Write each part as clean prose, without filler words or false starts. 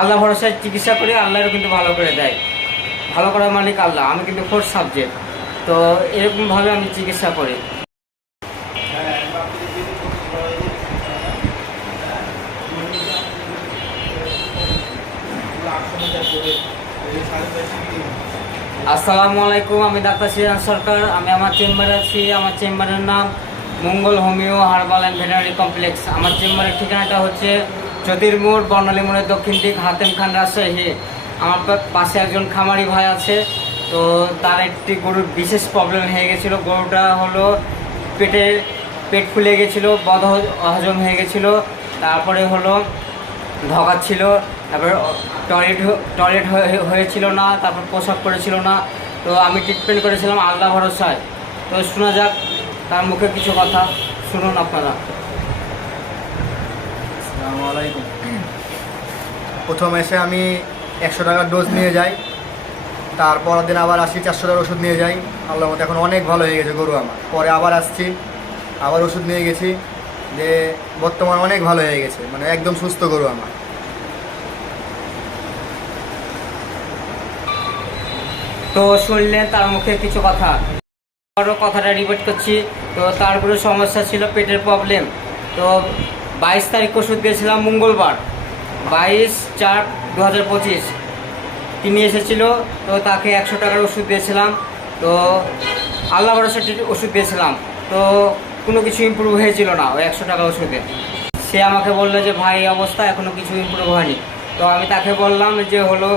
আল্লাহ ভরসায় চিকিৎসা করি, আল্লাহরও কিন্তু ভালো করে দেয়। ভালো করার মালিক আল্লাহ, আমি কিন্তু ফোর্থ সাবজেক্ট। তো এরকমভাবে আমি চিকিৎসা করি। আসসালামু আলাইকুম, আমি ডাক্তার সিরাজ সরকার। আমি আমার চেম্বারে আছি। আমার চেম্বারের নাম Mangal homoeo herbal and veterinary complex. আমার চেম্বারের ঠিকানাটা হচ্ছে চৌধুরী মোড়, বর্ণালী মোড়ের দক্ষিণ দিক, হাতেম খান, রাজশাহী। আমার পাশে একজন খামারি ভাই আছে। তো তার একটি গরুর বিশেষ প্রবলেম হয়ে গেছিলো। গরুটা হলো পেট ফুলে গেছিলো, হজম হয়ে গেছিলো, তারপরে হলো ঢকাচ্ছিল, তারপরে টয়লেট হয়েছিল না, তারপর প্রসাব করেছিল না। তো আমি ট্রিটমেন্ট করেছিলাম আল্লাহ ভরসায়। তো শোনা যাক তার মুখে কিছু কথা, শুনুন আপনারা। আসসালামু আলাইকুম। প্রথম এসে আমি 100 টাকার ডোজ নিয়ে যাই, তারপর দিন আবার আসি 400 টাকার ওষুধ নিয়ে যাই। আল্লাহর মতো এখন অনেক ভালো হয়ে গেছে গরু আমার। পরে আবার আসছি, আবার ওষুধ নিয়ে গেছি, যে বর্তমান অনেক ভালো হয়ে গেছে, মানে একদম সুস্থ গরু আমার। তো শুনলেন তার মুখে কিছু কথা, আরও কথাটা রিপিট করছি। তো তার কোনো সমস্যা ছিল, পেটের প্রবলেম। তো 22 তারিখ ওষুধ দিয়েছিলাম, মঙ্গলবার 22/4/2025 তিনি এসেছিল। তো তাকে 100 টাকার ওষুধ দিয়েছিলাম। তো আল্লাহ ভরসা ওষুধ দিয়েছিলাম। তো কোনো কিছু ইমপ্রুভ হয়েছিল না ওই 100 টাকার ওষুধে। সে আমাকে বললো যে ভাই এই অবস্থা, এখনও কিছু ইমপ্রুভ হয়নি। তো আমি তাকে বললাম যে হলো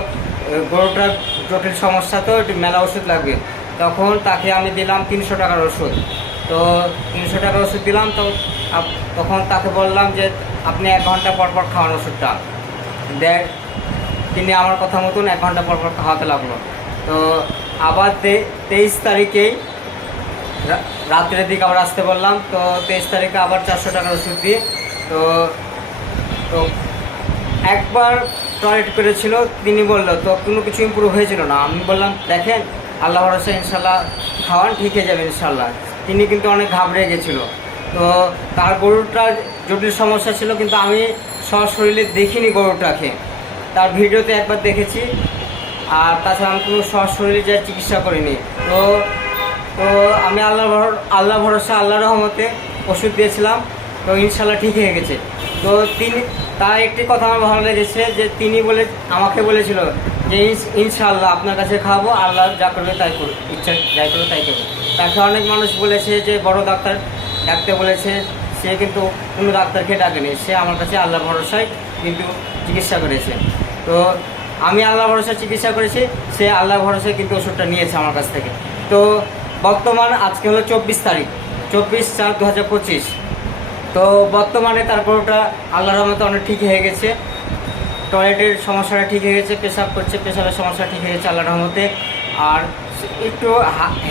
গরুটার জটিল সমস্যা, তো একটু মেলা ওষুধ লাগবে। তখন তাকে আমি দিলাম 300 টাকার ওষুধ। তো 300 টাকার ওষুধ দিলাম। তো তখন তাকে বললাম যে আপনি 1 ঘন্টা পর পর খাওয়ান ওষুধটা। দেখ তিনি আমার কথা মতন 1 ঘন্টা পর পর খাওয়াতে লাগলো। তো আবার 23 তারিখেই রাত্রের দিকে আবার আসতে বললাম। তো 23 তারিখে আবার 400 টাকার ওষুধ দিয়ে তো তো একবার টয়লেট করেছিল। তিনি বললো তো কোনো কিছু ইমপ্রুভ হয়েছিল না। আমি বললাম দেখেন আল্লাহ ভরসা, ইনশাল্লাহ খাওয়ান, ঠিক হয়ে যাবে ইনশাল্লাহ। তিনি কিন্তু অনেক ঘাবড়ে গেছিলো। তো তার গরুটার জটিল সমস্যা ছিল, কিন্তু আমি সশরীরে দেখিনি গরুটাকে। তার ভিডিওতে একবার দেখেছি, আর তাছাড়া আমি কোনো সশরীরে যা চিকিৎসা করিনি। তো তো আমি আল্লাহ ভরসা, আল্লাহ রহমতে ওষুধ দিয়েছিলাম। তো ইনশাল্লাহ ঠিক হয়ে গেছে। তো তার একটি কথা আমার ভালো লেগেছে, যে তিনি আমাকে বলেছিল যে ইনশাল্লাহ আপনার কাছে খাওয়াবো, আল্লাহ যা করবে তাই করবে, ইচ্ছা যাই করবে তাই করবে। তাকে অনেক মানুষ বলেছে যে বড় ডাক্তার ডাকতে বলেছে, সে কিন্তু কোনো ডাক্তারকে ডাকেনি। সে আমার কাছে আল্লাহ ভরসায় কিন্তু চিকিৎসা করেছে। তো আমি আল্লাহ ভরসায় চিকিৎসা করেছি, সে আল্লাহ ভরসায় কিন্তু ওষুধটা নিয়েছে আমার কাছ থেকে। তো বর্তমান আজকে হলো 24 তারিখ, 24/4/2025। তো বর্তমানে তার গরুটা আল্লাহর রহমতে অনেক ঠিক হয়ে গেছে। টয়লেটের সমস্যাটা ঠিক হয়ে গেছে, পেশাব করছে, পেশাবের সমস্যা ঠিক হয়ে গেছে আল্লাহর রহমতে। আর একটু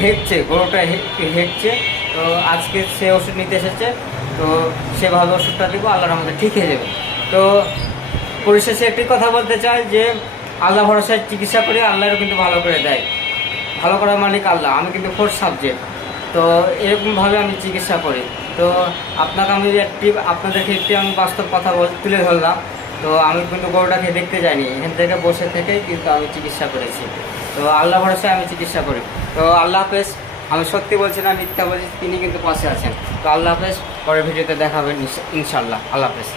হেঁটছে, গরুটা একটু হেঁটছে। তো আজকে সে ওষুধ নিতে এসেছে। তো সেভাবে ওষুধটা দেবো, আল্লাহর রহমতে ঠিক হয়ে যাবে। তো পরিশেষে একটি কথা বলতে চাই যে আল্লাহ ভরসায় চিকিৎসা করি, আল্লাহরও কিন্তু ভালো করে দেয়। ভালো করার মালিক আল্লাহ, আমি কিন্তু ফোর্থ সাবজেক্ট। তো এরকমভাবে আমি চিকিৎসা করি। তো আপনাদেরকে একটি আমি বাস্তব কথা তুলে ধরলাম। তো আমি কিন্তু গরুটাকে দেখতে যাইনি, এখান থেকে বসে থেকেই কিন্তু আমি চিকিৎসা করেছি। তো আল্লাহ ভরসায় আমি চিকিৎসা করি। তো আল্লাহ হাফেজ। আমি সত্যি বলছি না, মিথ্যা বলছি, তিনি কিন্তু পাশে আছেন। তো আল্লাহ হাফেজ। পরের ভিডিওতে দেখা হবে ইনশাল্লাহ। আল্লাহ হাফেজ।